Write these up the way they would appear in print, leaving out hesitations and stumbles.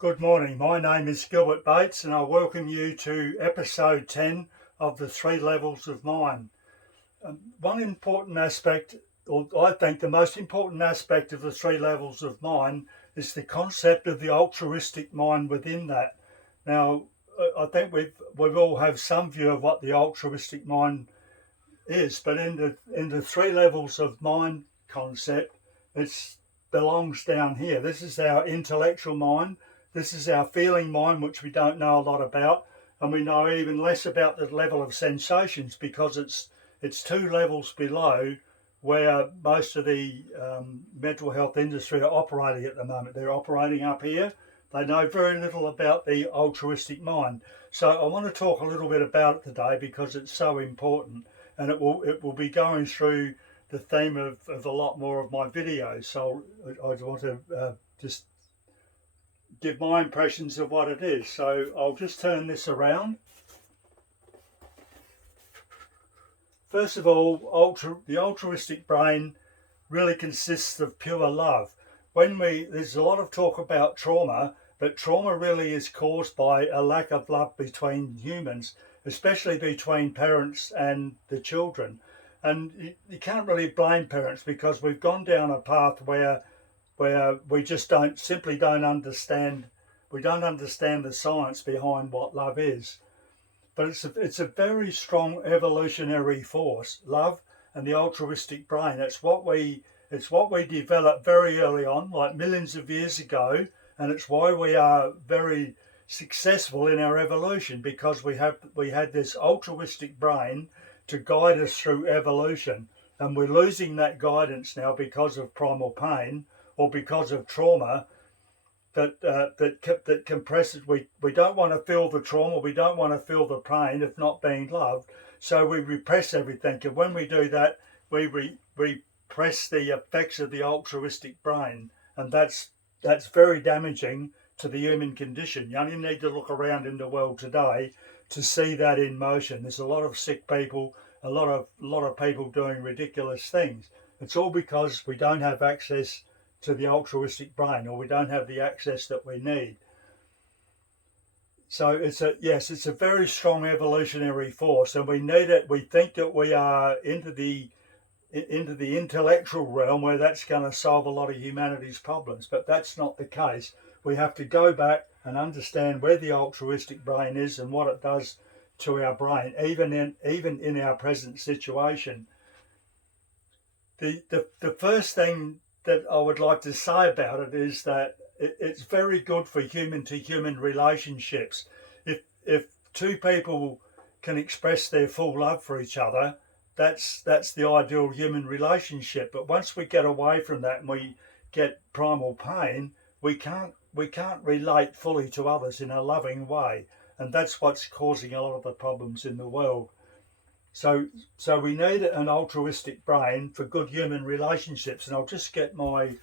Good morning, my name is Gilbert Bates and I welcome you to episode 10 of the 3 levels of mind. One important aspect, or I think the most important aspect of the 3 levels of mind is the concept of the altruistic mind within that. Now, I think we've all have some view of what the altruistic mind is, but in the 3 levels of mind concept, it belongs down here. This is our intellectual mind. This is our feeling mind, which we don't know a lot about, and we know even less about the level of sensations because it's 2 levels below where most of the mental health industry are operating at the moment. They're operating up here. They know very little about the altruistic mind. So I want to talk a little bit about it today because it's so important, and it will be going through the theme of a lot more of my videos. So I want to just give my impressions of what it is. So I'll just turn this around. First of all, the altruistic brain really consists of pure love. There's a lot of talk about trauma, but trauma really is caused by a lack of love between humans, especially between parents and the children. And you can't really blame parents because we've gone down a path where we just don't understand. We don't understand the science behind what love is. But it's a very strong evolutionary force, love and the altruistic brain. It's what we developed very early on, like millions of years ago, and it's why we are very successful in our evolution, because we had this altruistic brain to guide us through evolution, and we're losing that guidance now because of primal pain or because of trauma that compresses. We don't want to feel the trauma, we don't want to feel the pain of not being loved, so we repress everything, and when we do that, we repress the effects of the altruistic brain, and that's very damaging to the human condition. You only need to look around in the world today to see that in motion. There's a lot of sick people, a lot of people doing ridiculous things. It's all because we don't have access to the altruistic brain, or we don't have the access that we need. So it's a very strong evolutionary force, and we need it. We think that we are into the intellectual realm where that's going to solve a lot of humanity's problems, but that's not the case. We have to go back and understand where the altruistic brain is and what it does to our brain, even in our present situation. The first thing that I would like to say about it is that it's very good for human to human relationships. If 2 people can express their full love for each other, that's the ideal human relationship. But once we get away from that and we get primal pain, we can't relate fully to others in a loving way, and that's what's causing a lot of the problems in the world. So we need an altruistic brain for good human relationships. And I'll just get my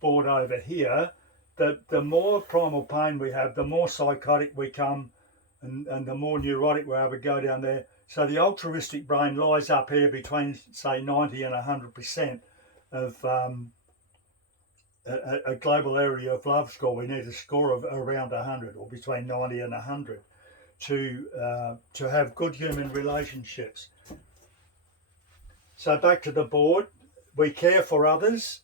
board over here. The more primal pain we have, the more psychotic we become, and the more neurotic we're able to go down there. So the altruistic brain lies up here between, say, 90 and 100% of a global area of love score. We need a score of around 100, or between 90 and 100. To have good human relationships. So back to the board, we care for others.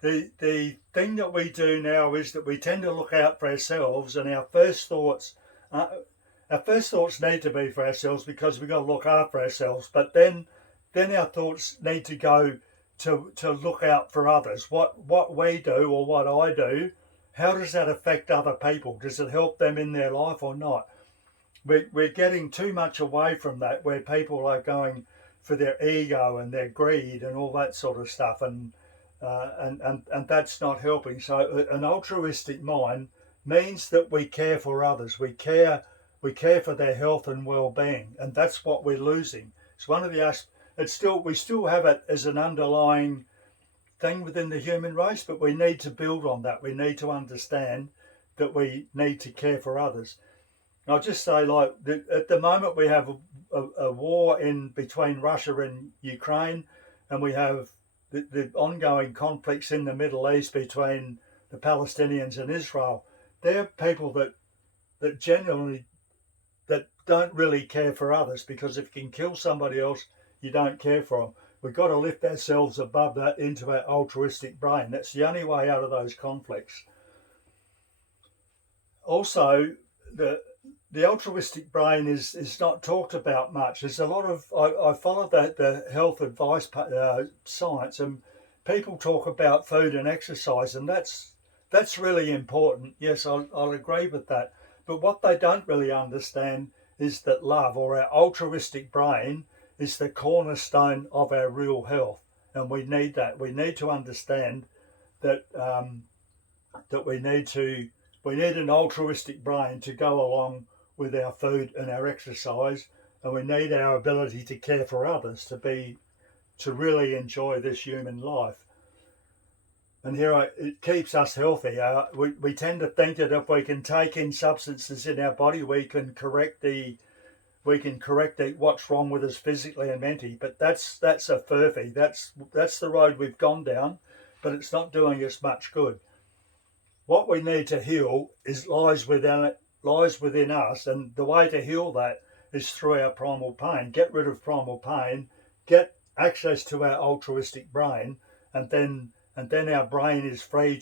The thing that we do now is that we tend to look out for ourselves, and our first thoughts need to be for ourselves because we've got to look after ourselves. But then our thoughts need to go to look out for others. What we do, or what I do, how does that affect other people? Does it help them in their life or not? We're getting too much away from that, where people are going for their ego and their greed and all that sort of stuff, and that's not helping. So an altruistic mind means that we care for others. We care for their health and well-being, and that's what we're losing. It's one of the we still have it as an underlying thing within the human race, but we need to build on that. We need to understand that we need to care for others. I'll just say, like, at the moment we have a war between Russia and Ukraine, and we have the ongoing conflicts in the Middle East between the Palestinians and Israel. they're people that genuinely that don't really care for others, because if you can kill somebody else, you don't care for them. We've got to lift ourselves above that into our altruistic brain. That's the only way out of those conflicts. Also, the altruistic brain is not talked about much. There's a lot of I follow the health advice science, and people talk about food and exercise, and that's really important. Yes, I'll agree with that. But what they don't really understand is that love, or our altruistic brain, is the cornerstone of our real health, and we need that. We need to understand that that we need an altruistic brain to go along with our food and our exercise, and we need our ability to care for others to really enjoy this human life. And here it keeps us healthy. We tend to think that if we can take in substances in our body, we can correct what's wrong with us physically and mentally. But that's a furphy. That's the road we've gone down, but it's not doing us much good. What we need to heal lies within us, and the way to heal that is through our primal pain. Get rid of primal pain, get access to our altruistic brain, and then our brain is free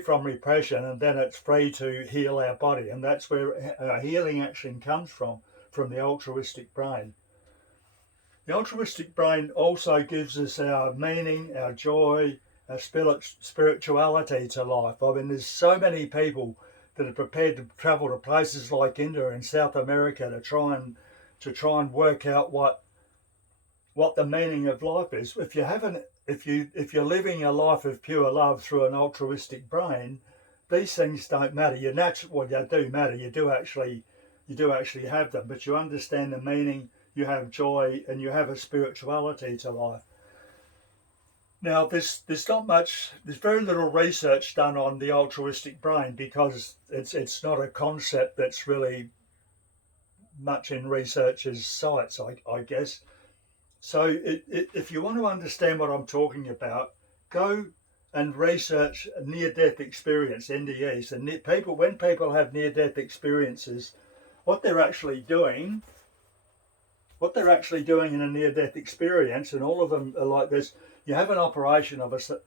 from repression, and then it's free to heal our body. And that's where our healing action comes from the altruistic brain. The altruistic brain also gives us our meaning, our joy, our spirituality to life. I mean, there's so many people that are prepared to travel to places like India and South America to try and work out what the meaning of life is. If you're living a life of pure love through an altruistic brain, these things don't matter. They do matter. You do actually have them, but you understand the meaning. You have joy, and you have a spirituality to life. Now, there's very little research done on the altruistic brain, because it's not a concept that's really much in researchers' sights, I guess. So if you want to understand what I'm talking about, go and research near-death experience, NDEs. And when people have near-death experiences, what they're actually doing in a near-death experience, and all of them are like this. You have an operation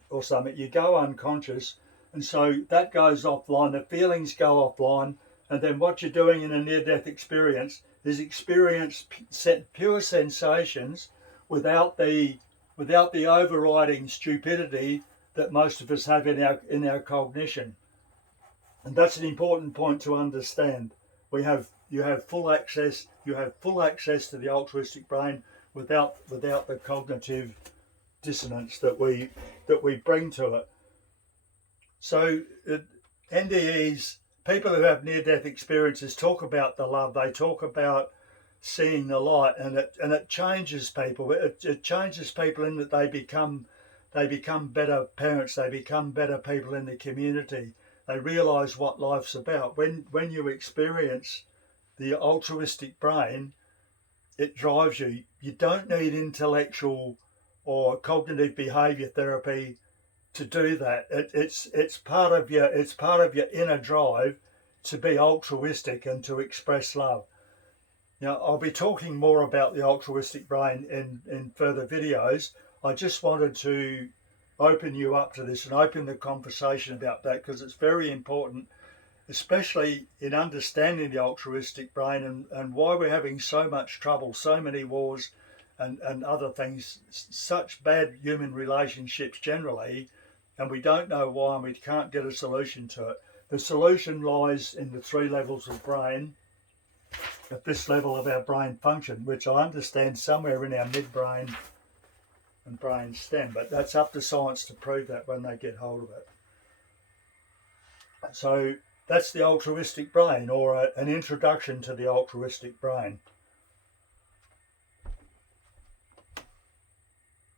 or something, you go unconscious, and so that goes offline, the feelings go offline, and then what you're doing in a near-death experience is experience pure sensations without the overriding stupidity that most of us have in our cognition. And that's an important point to understand. You have full access to the altruistic brain without the cognitive dissonance that we bring to it. So NDEs, people who have near-death experiences, talk about the love. They talk about seeing the light, and it changes people. It changes people in that they become better parents. They become better people in the community. They realise what life's about. When you experience the altruistic brain, it drives you. You don't need intellectual or cognitive behaviour therapy to do that. It's part of your inner drive to be altruistic and to express love. Now, I'll be talking more about the altruistic brain in further videos. I just wanted to open you up to this and open the conversation about that, because it's very important, especially in understanding the altruistic brain and why we're having so much trouble, so many wars and other things, such bad human relationships generally, and we don't know why, and we can't get a solution to it. The solution lies in the 3 levels of brain, at this level of our brain function, which I understand somewhere in our midbrain and brainstem, but that's up to science to prove that when they get hold of it. So that's the altruistic brain, or an introduction to the altruistic brain.